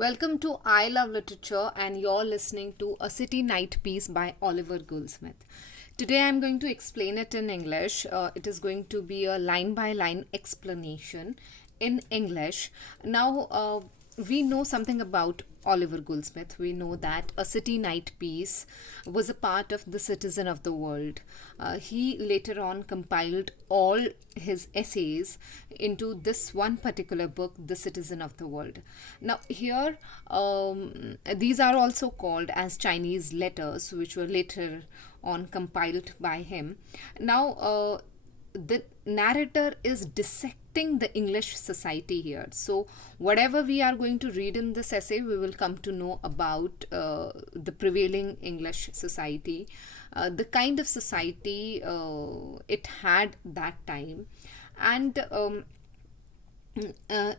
Welcome to I Love Literature, and you're listening to A City Night piece by Oliver Goldsmith. Today I'm going to explain it in English. It is going to be a line by line explanation in English. Now, we know something about Oliver Goldsmith. We know that A City Night piece was a part of The Citizen of the World. He later on compiled all his essays into this one particular book, The Citizen of the World. Now, here, these are also called as Chinese letters, which were later on compiled by him. Now, the narrator is dissecting the English society here. So, whatever we are going to read in this essay, we will come to know about the prevailing English society, the kind of society it had that time, and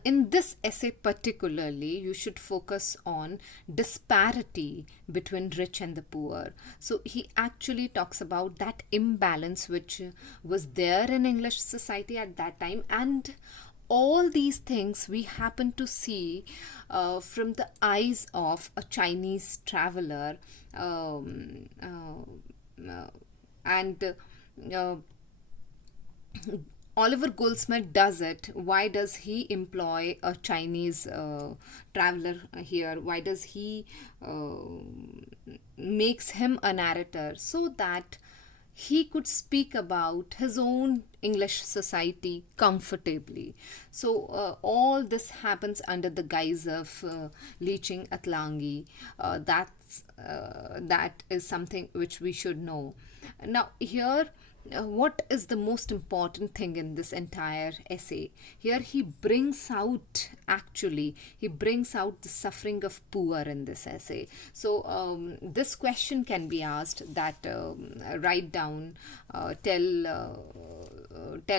in this essay particularly you should focus on disparity between rich and the poor. So he actually talks about that imbalance which was there in English society at that time, and all these things we happen to see from the eyes of a Chinese traveler, and Oliver Goldsmith does it. Why does he employ a Chinese traveler here? Why does he makes him a narrator? So that he could speak about his own English society comfortably. So all this happens under the guise of leeching Atlangi. That is something which we should know. Now here, what is the most important thing in this entire essay? Here he brings out the suffering of poor in this essay. So this question can be asked that write down, tell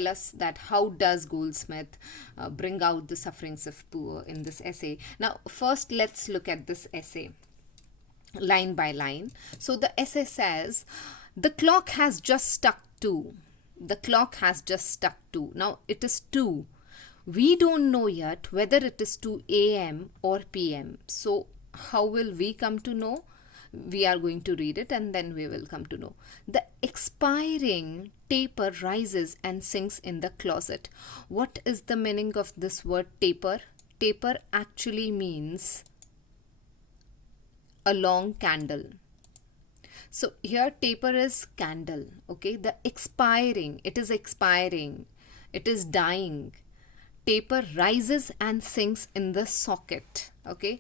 us that how does Goldsmith bring out the sufferings of poor in this essay. Now first let's look at this essay line by line. So the essay says, the clock has just struck 2. The clock has just struck 2. Now it is 2. We don't know yet whether it is 2 a.m. or p.m. So how will we come to know? We are going to read it and then we will come to know. The expiring taper rises and sinks in the closet. What is the meaning of this word taper? Taper actually means a long candle. So here taper is candle, okay? The expiring, it is dying. Taper rises and sinks in the socket, okay?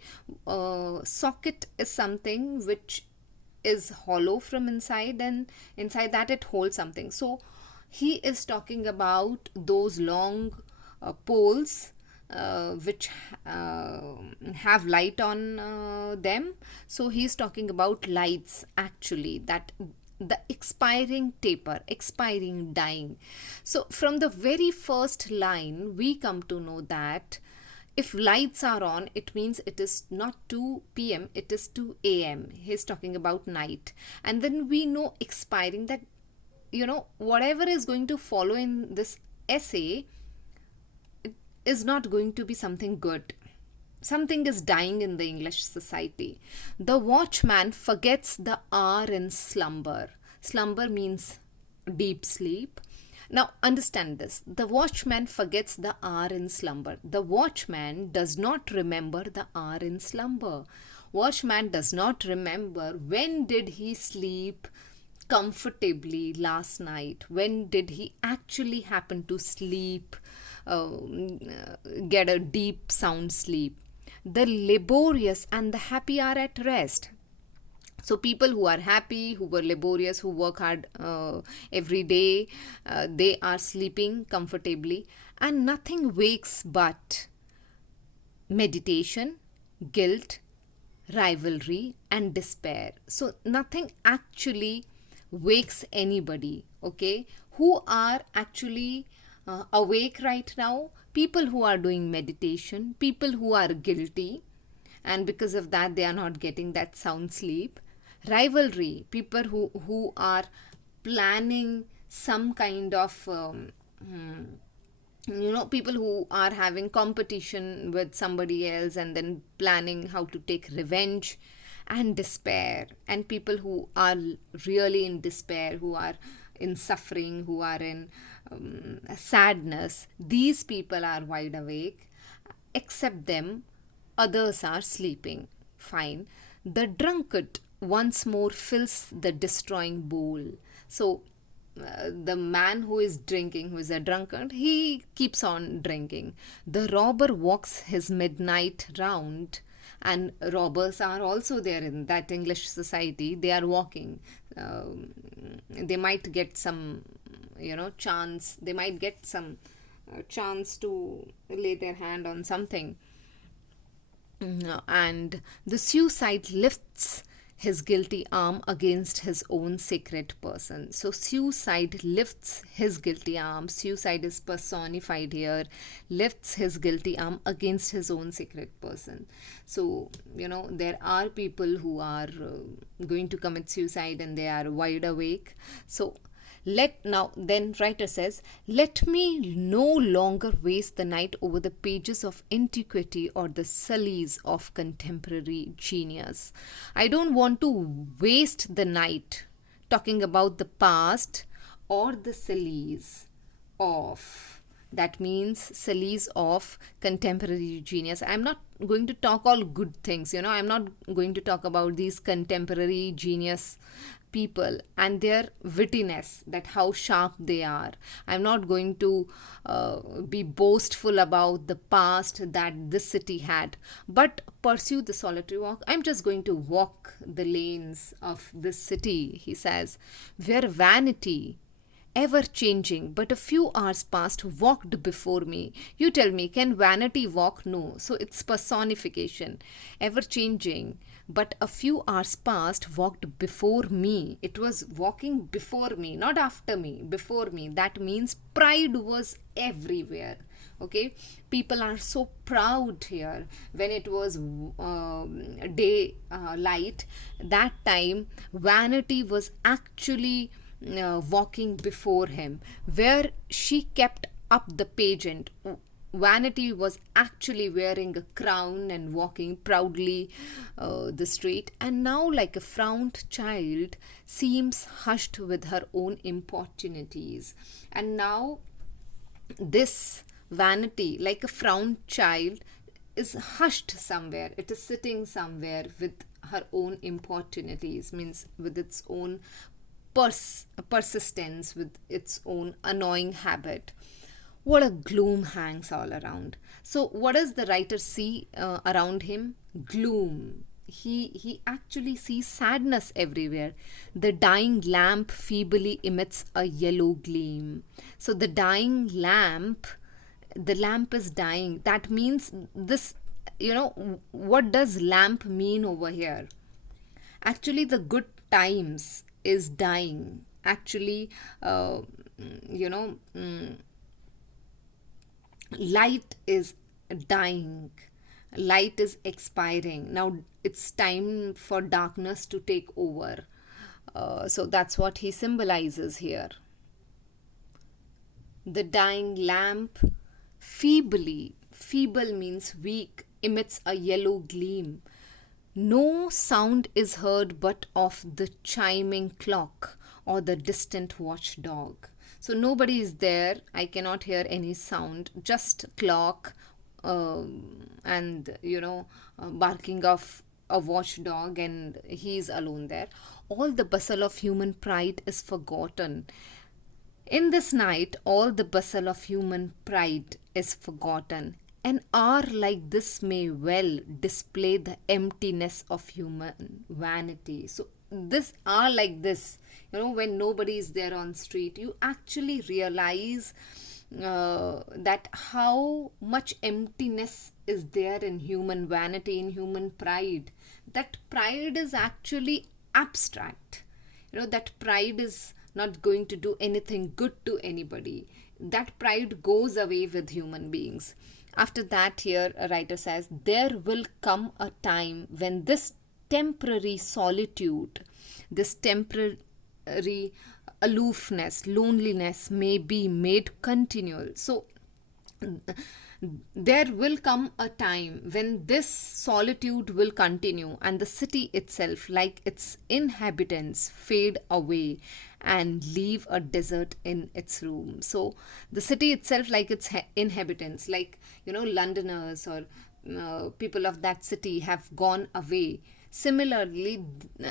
Socket is something which is hollow from inside, and inside that it holds something. So he is talking about those long poles which have light on them. So he's talking about lights actually, that the expiring taper, expiring, dying. So from the very first line we come to know that if lights are on, it means it is not 2 p.m., it is 2 a.m. He's talking about night. And then we know expiring, that whatever is going to follow in this essay is not going to be something good. Something is dying in the English society. The watchman forgets the hour in slumber. Slumber means deep sleep. Now understand this. The watchman forgets the hour in slumber. The watchman does not remember the hour in slumber. Watchman does not remember when did he sleep comfortably last night. When did he actually happen to sleep, get a deep sound sleep. The laborious and the happy are at rest. So people who are happy, who were laborious, who work hard every day, they are sleeping comfortably, and nothing wakes but meditation, guilt, rivalry and despair. So nothing actually wakes anybody, okay? Who are actually awake right now? People who are doing meditation, people who are guilty, and because of that they are not getting that sound sleep. Rivalry, people who are planning some kind of People who are having competition with somebody else and then planning how to take revenge, and despair, and people who are really in despair, who are in suffering, who are in sadness. These people are wide awake. Except them, others are sleeping. Fine. The drunkard once more fills the destroying bowl. So, the man who is drinking, who is a drunkard, he keeps on drinking. The robber walks his midnight round, and robbers are also there in that English society. They are walking. They might get some, chance. They might get some chance to lay their hand on something. And the suicide lifts his guilty arm against his own sacred person. So, suicide lifts his guilty arm. Suicide is personified here, lifts his guilty arm against his own sacred person. So, there are people who are going to commit suicide and they are wide awake. So, then writer says, let me no longer waste the night over the pages of antiquity or the sullies of contemporary genius. I don't want to waste the night talking about the past or the sullies of, that means sullies of contemporary genius. I'm not going to talk all good things, I'm not going to talk about these contemporary genius people and their wittiness, that how sharp they are. I'm not going to be boastful about the past that this city had, but pursue the solitary walk. I'm just going to walk the lanes of this city, he says, where vanity, ever changing, but a few hours past, walked before me. You tell me, can vanity walk? No. So it's personification. Ever changing, but a few hours past, walked before me. It was walking before me, not after me, before me. That means pride was everywhere. Okay, people are so proud here. When it was day light, that time vanity was actually walking before him, where she kept up the pageant. Vanity was actually wearing a crown and walking proudly the street, and now, like a frowned child, seems hushed with her own importunities. And now, this vanity, like a frowned child, is hushed somewhere. It is sitting somewhere with her own importunities, means with its own persistence, with its own annoying habit. What a gloom hangs all around. So, what does the writer see around him? Gloom. He actually sees sadness everywhere. The dying lamp feebly emits a yellow gleam. So, the lamp is dying. That means this, what does lamp mean over here? Actually, the good times is dying. Actually, light is dying, light is expiring. Now it's time for darkness to take over. So that's what he symbolizes here. The dying lamp feeble means weak, emits a yellow gleam. No sound is heard but of the chiming clock or the distant watchdog. So nobody is there. I cannot hear any sound. Just clock and barking of a watchdog, and he is alone there. All the bustle of human pride is forgotten. In this night, all the bustle of human pride is forgotten. An hour like this may well display the emptiness of human vanity. So this hour like this, when nobody is there on street, you actually realize that how much emptiness is there in human vanity, in human pride. That pride is actually abstract. That pride is not going to do anything good to anybody. That pride goes away with human beings. After that, here a writer says, there will come a time when this temporary solitude, this temporary aloofness, loneliness may be made continual. So There will come a time when this solitude will continue and the city itself, like its inhabitants, fade away and leave a desert in its room. So, the city itself, like its inhabitants, like, Londoners or people of that city have gone away. Similarly,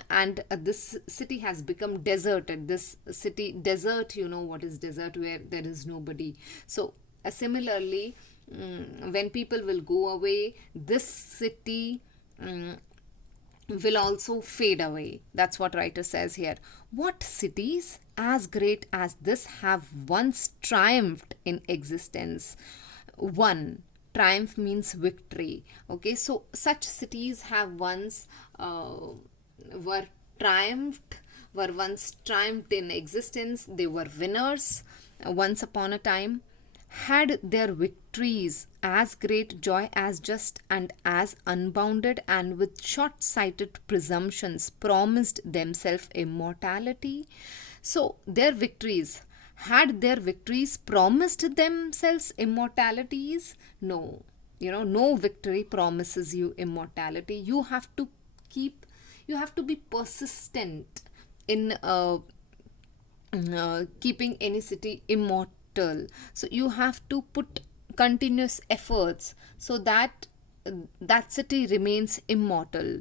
and this city has become deserted. This city, desert, what is desert, where there is nobody. So, similarly, when people will go away, this city will also fade away. That's what writer says here. What cities as great as this have once triumphed in existence? One, triumph means victory. Okay, so such cities have once were triumphed, were once triumphed in existence. They were winners once upon a time, had their victories as great joy as just and as unbounded, and with short sighted presumptions promised themselves immortality. So, their victories, had their victories promised themselves immortalities? No. No victory promises you immortality. Keep, you have to be persistent in keeping any city immortal. So you have to put continuous efforts so that that city remains immortal.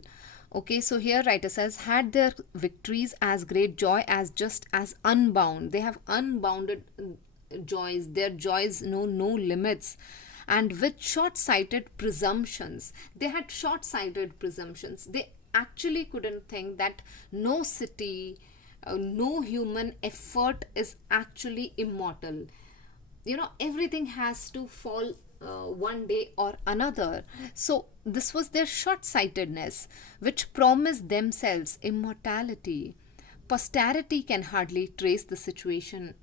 Okay, so here writer says, had their victories as great joy as just as unbound. They have unbounded joys. Their joys know no limits. And with short-sighted presumptions, they had short-sighted presumptions. They actually couldn't think that no city, no human effort is actually immortal. Everything has to fall one day or another. So this was their short-sightedness, which promised themselves immortality. Posterity can hardly trace the situation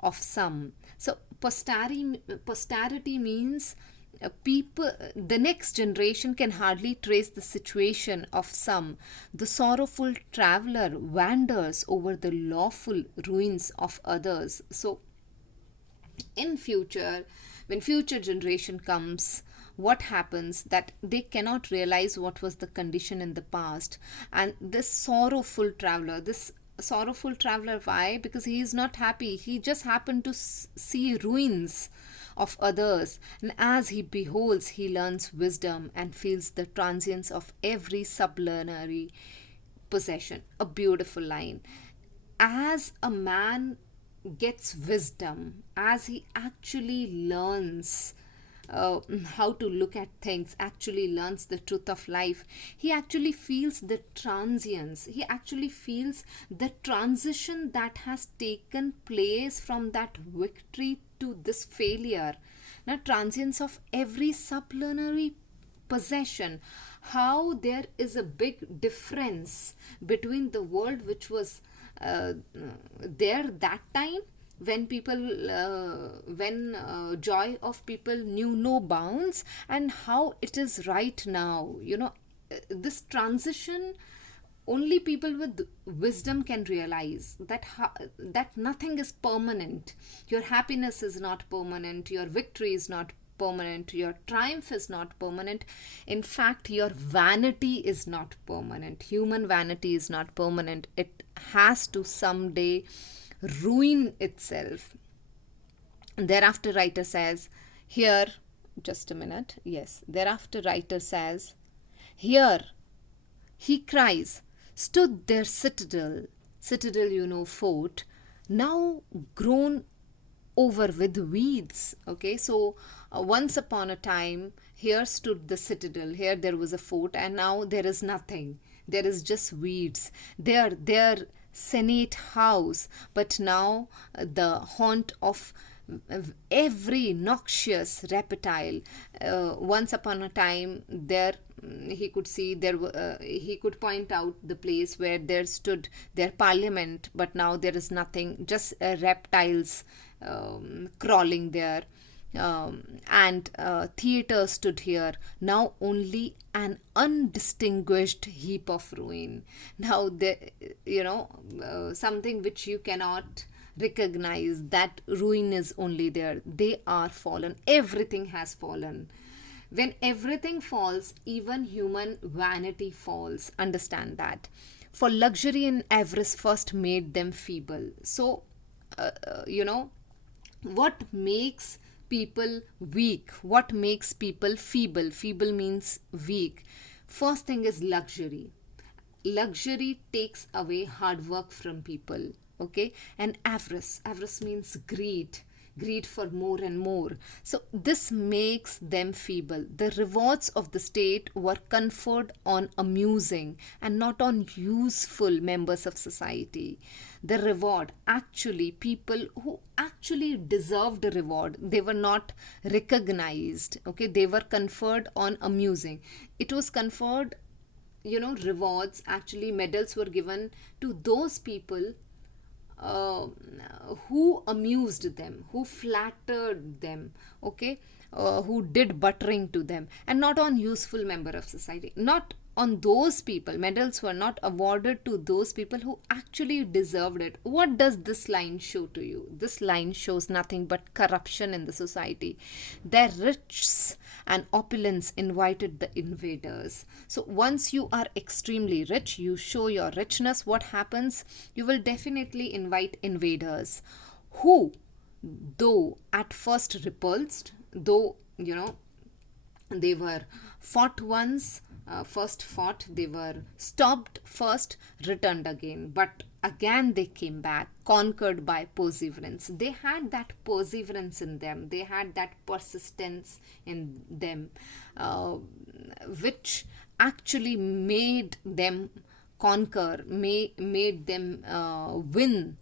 of some. So posterity means people, the next generation can hardly trace the situation of some. The sorrowful traveler wanders over the lawful ruins of others. So in future, when future generation comes, what happens that they cannot realize what was the condition in the past. And this sorrowful traveler, why? Because he is not happy. He just happened to see ruins of others, and as he beholds, he learns wisdom and feels the transience of every sublunary possession. A beautiful line. As a man gets wisdom, as he actually learns how to look at things, actually learns the truth of life, he actually feels the transience. He actually feels the transition that has taken place from that victory to this failure. Now, transience of every sublunary possession. How there is a big difference between the world which was there that time, when joy of people knew no bounds, and how it is right now. This transition, only people with wisdom can realize that nothing is permanent. Your happiness is not permanent, your victory is not permanent, your triumph is not permanent. In fact, your vanity is not permanent. Human vanity is not permanent. It has to someday ruin itself. Thereafter writer says here, just a minute, yes, thereafter writer says here, he cries, stood their citadel, fort, now grown over with weeds. Okay, so once upon a time, here stood the citadel, here there was a fort, and now there is nothing. There is just weeds. Their senate house, but now the haunt of every noxious reptile. Once upon a time, there he could see there he could point out the place where there stood their parliament, but now there is nothing, just reptiles crawling there. And theatre stood here, now only an undistinguished heap of ruin. Now, something which you cannot recognize that ruin is only there. They are fallen. Everything has fallen. When everything falls, even human vanity falls. Understand that. For luxury and avarice first made them feeble. So, you know, what makes people weak? What makes people feeble? Feeble means weak. First thing is luxury. Luxury takes away hard work from people. Okay, and avarice means greed for more and more. So this makes them feeble. The rewards of the state were conferred on amusing and not on useful members of society. The reward, actually, people who actually deserved a reward, they were not recognized. Okay, they were conferred on amusing. It was conferred, rewards, actually medals were given to those people uh, who amused them, who flattered them, okay, who did buttering to them, and not on useful member of society. Not on those people. Medals were not awarded to those people who actually deserved it. What does this line show to you? This line shows nothing but corruption in the society. Their riches and opulence invited the invaders. So once you are extremely rich, you show your richness, what happens? You will definitely invite invaders who, though at first repulsed, though they were fought once, first fought, they were stopped first, returned again, but again they came back, conquered by perseverance. They had that perseverance in them, they had that persistence in them, which actually made them conquer, made them win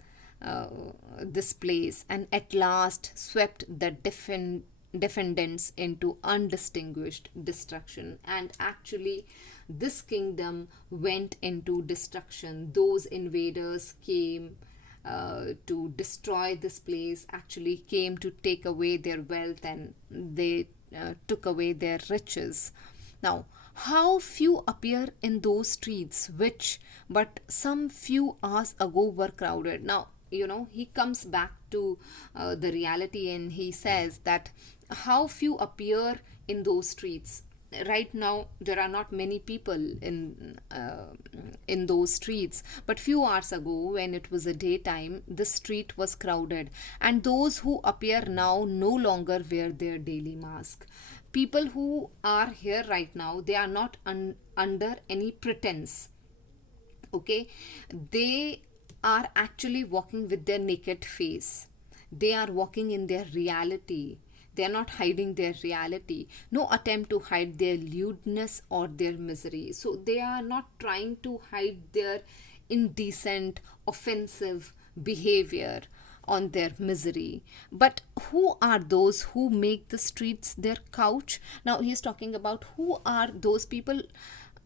this place, and at last swept the defendants into undistinguished destruction. And actually this kingdom went into destruction. Those invaders came to destroy this place, actually came to take away their wealth, and they took away their riches. Now, how few appear in those streets which but some few hours ago were crowded. Now, he comes back to the reality, and he says that how few appear in those streets. Right now there are not many people in those streets, but few hours ago, when it was a daytime, the street was crowded, and those who appear now no longer wear their daily mask. People who are here right now, they are not under any pretense. Okay, they are actually walking with their naked face. They are walking in their reality. They are not hiding their reality. No attempt to hide their lewdness or their misery. So they are not trying to hide their indecent, offensive behavior on their misery. But who are those who make the streets their couch? Now he is talking about who are those people,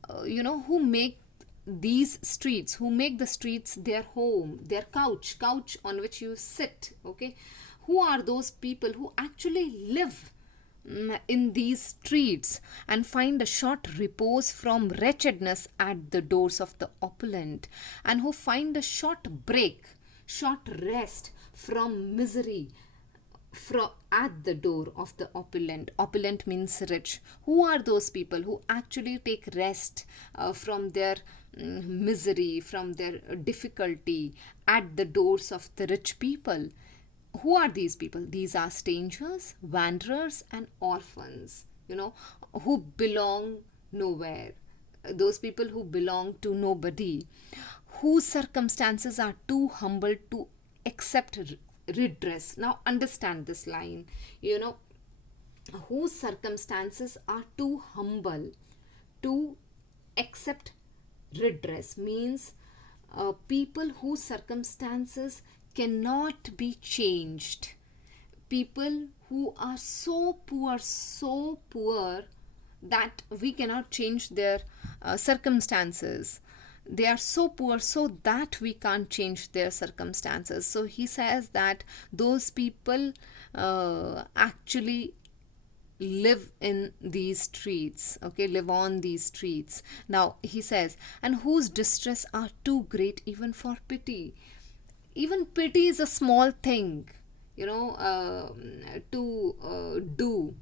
who make these streets, who make the streets their home, their couch on which you sit. Okay, who are those people who actually live in these streets and find a short repose from wretchedness at the doors of the opulent, and who find a short rest from misery at the door of the opulent. Opulent means rich. Who are those people who actually take rest from their misery, from their difficulty at the doors of the rich people? Who are these people? These are strangers, wanderers, and orphans, who belong nowhere. Those people who belong to nobody, whose circumstances are too humble to accept redress. Now understand this line, whose circumstances are too humble to accept redress means people whose circumstances cannot be changed. People who are so poor that we cannot change their circumstances. They are so poor so that we can't change their circumstances. So he says that those people actually live in these streets, live on these streets. Now he says, and whose distress are too great even for pity. Even pity is a small thing, to do,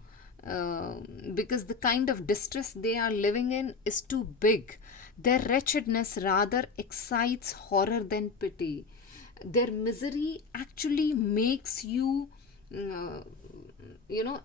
because the kind of distress they are living in is too big. Their wretchedness rather excites horror than pity. Their misery actually makes you, uh, you know,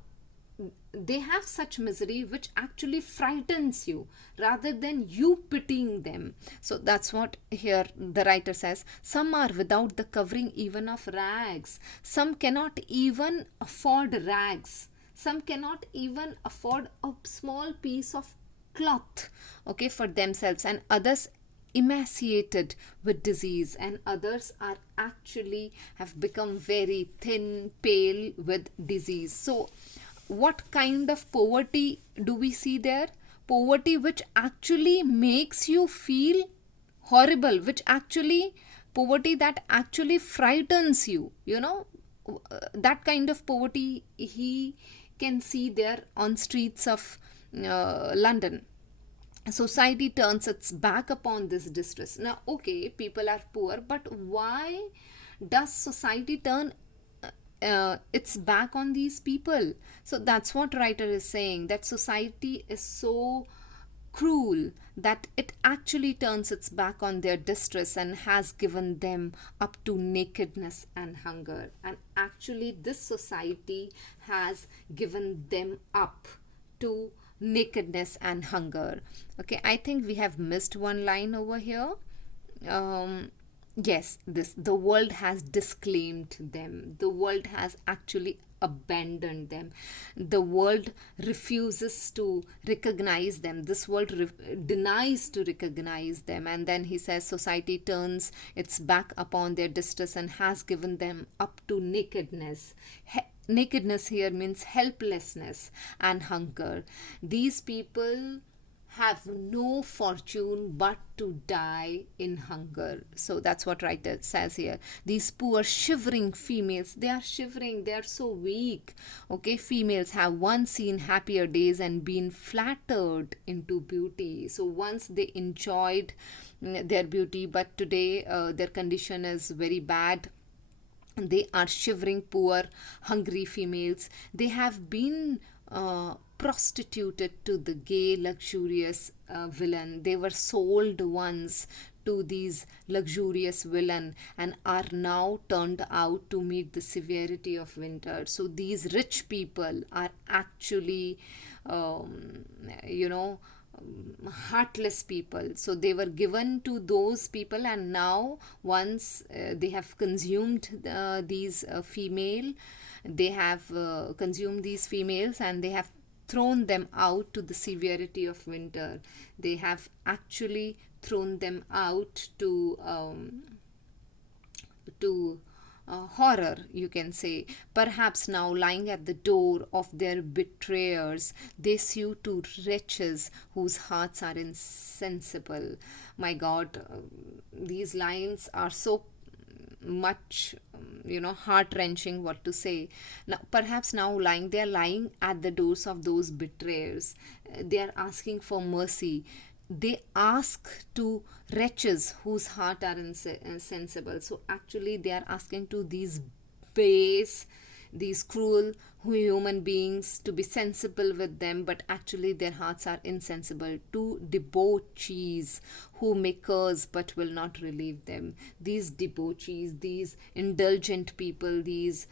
they have such misery which actually frightens you rather than you pitying them. So that's what here the writer says. Some are without the covering even of rags. Some cannot even afford rags. Some cannot even afford a small piece of cloth, okay, for themselves. And others emaciated with disease, and others are actually have become very thin, pale with disease. So what kind of poverty do we see there? Poverty which actually makes you feel horrible, which actually, poverty that actually frightens you, that kind of poverty he can see there on streets of London. Society turns its back upon this distress. Now, okay, people are poor, but why does society turn its back on these people? So that's what writer is saying, that society is so cruel that it actually turns its back on their distress and has given them up to nakedness and hunger. And actually this society has given them up to nakedness and hunger. Okay, I think we have missed one line over here. Yes, this, the world has disclaimed them. The world has actually abandoned them. The world refuses to recognize them. This world denies to recognize them. And then he says society turns its back upon their distress and has given them up to nakedness. Nakedness here means helplessness and hunger. These people have no fortune but to die in hunger. So that's what writer says here. These poor shivering females, they are shivering, they are so weak. Okay, females have once seen happier days and been flattered into beauty. So once they enjoyed their beauty, but today their condition is very bad. They are shivering, poor, hungry females. They have been prostituted to the gay, luxurious villain. They were sold once to these luxurious villain and are now turned out to meet the severity of winter. So these rich people are actually, you know, heartless people. So they were given to those people, and now once they have consumed these female, they have consumed these females and they have thrown them out to the severity of winter. They have actually thrown them out to horror, you can say. Perhaps now lying at the door of their betrayers, they sue to wretches whose hearts are insensible. My God, these lines are so much, heart-wrenching, what to say. Now perhaps now lying, they are lying at the doors of those betrayers. They are asking for mercy. They ask to wretches whose heart are insensible. So actually they are asking to these base, these cruel human beings to be sensible with them, but actually their hearts are insensible. To debauchees who may curse but will not relieve them. These debauchees, these indulgent people, these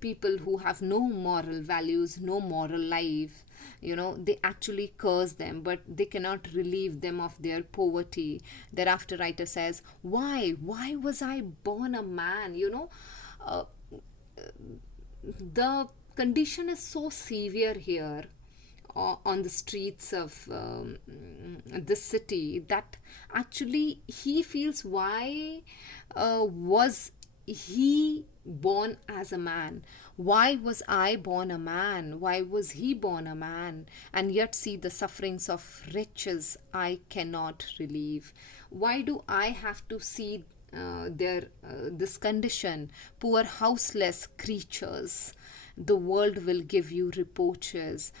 people who have no moral values, no moral life, they actually curse them, but they cannot relieve them of their poverty. Thereafter writer says, why was I born a man? The condition is so severe here on the streets of this city that actually he feels, why was he born as a man? Why was I born a man? Why was he born a man? And yet see the sufferings of wretches I cannot relieve. Why do I have to see their this condition? Poor houseless creatures, The world will give you reproaches,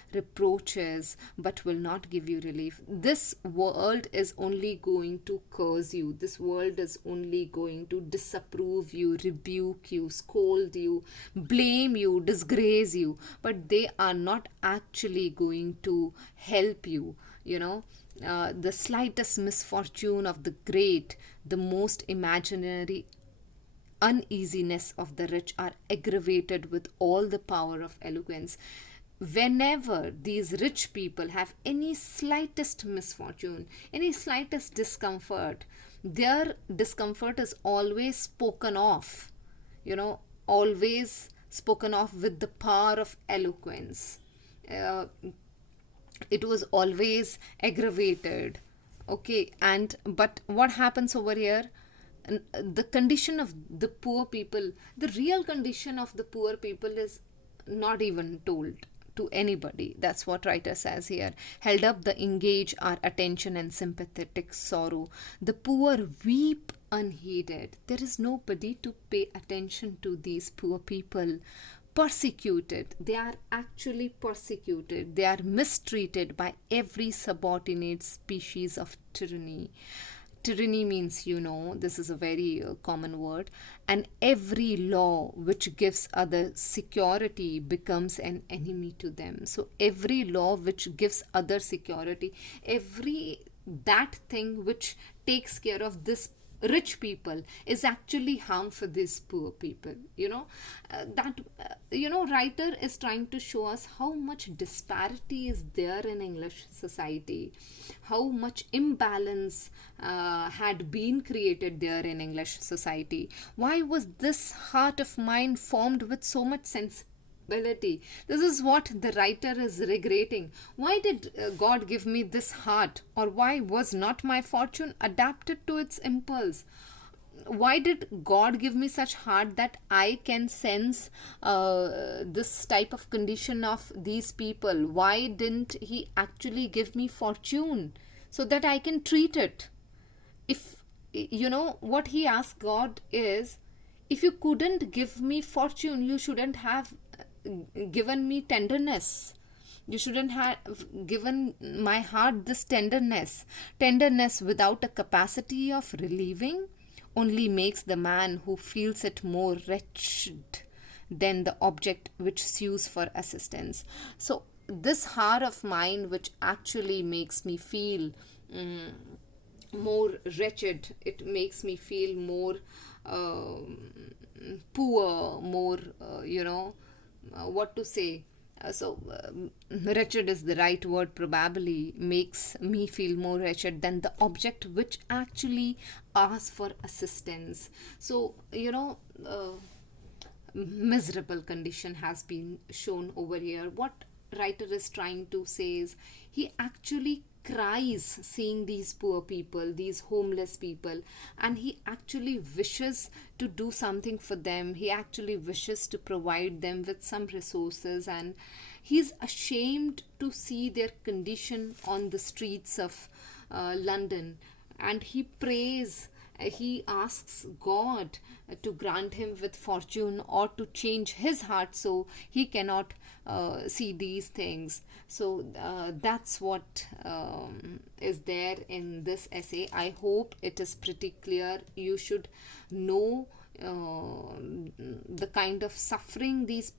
but will not give you relief. This world is only going to curse you. This world is only going to disapprove you, rebuke you, scold you, blame you, disgrace you, but they are not actually going to help you. The slightest misfortune of the great, the most imaginary uneasiness of the rich are aggravated with all the power of eloquence. Whenever these rich people have any slightest misfortune, any slightest discomfort, their discomfort is always spoken of, always spoken of with the power of eloquence. Uh, it was always aggravated. Okay, and but what happens over here? The condition of the poor people, the real condition of the poor people is not even told to anybody. That's what writer says here. Held up the engage our attention and sympathetic sorrow. The poor weep unheeded. There is nobody to pay attention to these poor people. Persecuted, they are actually persecuted, they are mistreated by every subordinate species of tyranny. Tyranny means, this is a very common word, and every law which gives others security becomes an enemy to them. So every law which gives other security, every that thing which takes care of this rich people is actually harm for these poor people. Writer is trying to show us how much disparity is there in English society, how much imbalance had been created there in English society. Why was this heart of mine formed with so much sense? This is what the writer is regretting. Why did God give me this heart? Or why was not my fortune adapted to its impulse? Why did God give me such heart that I can sense this type of condition of these people? Why didn't He actually give me fortune so that I can treat it? If what He asked God is, if you couldn't give me fortune, you shouldn't have given me tenderness. You shouldn't have given my heart this tenderness. Tenderness without a capacity of relieving only makes the man who feels it more wretched than the object which sues for assistance. So this heart of mine, which actually makes me feel more wretched, it makes me feel more poor, more what to say. Wretched is the right word, probably makes me feel more wretched than the object which actually asks for assistance. So, miserable condition has been shown over here. What writer is trying to say is, he actually cries seeing these poor people, these homeless people, and he actually wishes to do something for them. He actually wishes to provide them with some resources, and he's ashamed to see their condition on the streets of London, and he prays. He asks God to grant him with fortune or to change his heart so he cannot see these things. So that's what is there in this essay. I hope it is pretty clear. You should know the kind of suffering these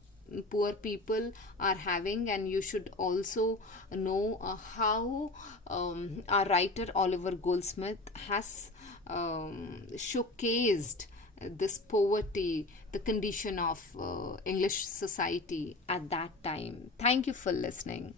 poor people are having, and you should also know how our writer Oliver Goldsmith has showcased this poverty, the condition of English society at that time. Thank you for listening.